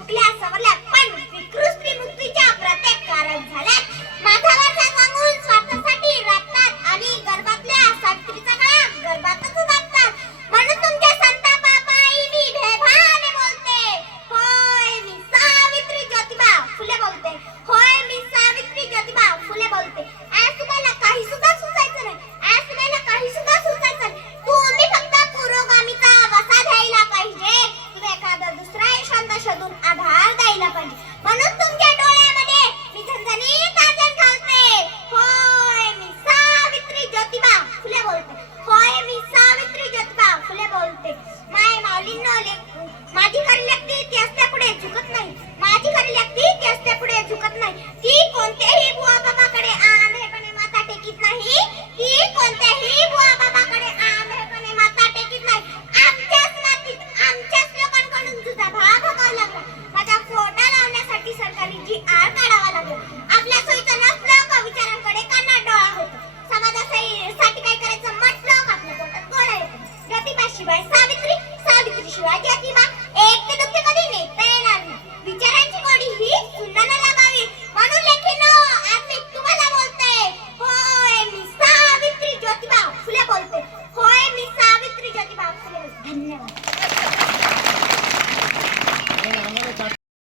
शिकल्या सवरल्या पण विकृत स्त्री मुक्तीच्या प्रत्येक कारक झाल्यात. माझा वारसा सांगून स्वार्थासाठी राबतात आणि गर्भातल्या सावित्रीचा काळ गर्भातच दाबतात. म्हणून तुमच्या संतापापायी मी भेभाने बोलते. होय मी सावित्री ज्योतिबा फुले बोलते. होय मी सावित्री ज्योतिबा फुले बोलते. आज तुम्हाला काही सुद्धा सुचायचं नाही. आज तुम्हाला काही सुद्धा सुचायचं नाही. तुम्ही फक्त पुरोगामीचा वसा द्यायला पाहिजे. तुम्ही एखादा दुसरा यशवंत शोधून आधार द्यायला पाहिजे. म्हणून तुमच्या डोळ्यामध्ये मी झणझणीत काजळ घालते. होय मी सावित्री ज्योतिबा फुले बोलते. होय मी सावित्री ज्योतिबा फुले बोलते. माऊलींनो, माझी खरी व्यक्ती ती असल्यापुढे झुकत नाही. माझी खरी व्यक्ती ती असल्यापुढे झुकत नाही. ती कोणत्याही बुवा बाबाकडे आंधळेपणे माथा टेकीत नाही. ती कोणत्याही बुवा बाबाकडे आंधळेपणे माथा टेकीत नाही. आमच्याच मातीत आमच्याच लोकांकडून तुझा भाग भोगावा लागला. माझा फोटा लावण्यासाठी सरकारी जी आर काढावा लागला. आपल्या सोयीचं नसलं का विचारांकडे काना डोळा होतो. समाजासाठी काय करायचं म्हटलं का आपल्या पोटात गोळा येतो. ज्योतिबा शिवाय सावित्री, सावित्री शिवाय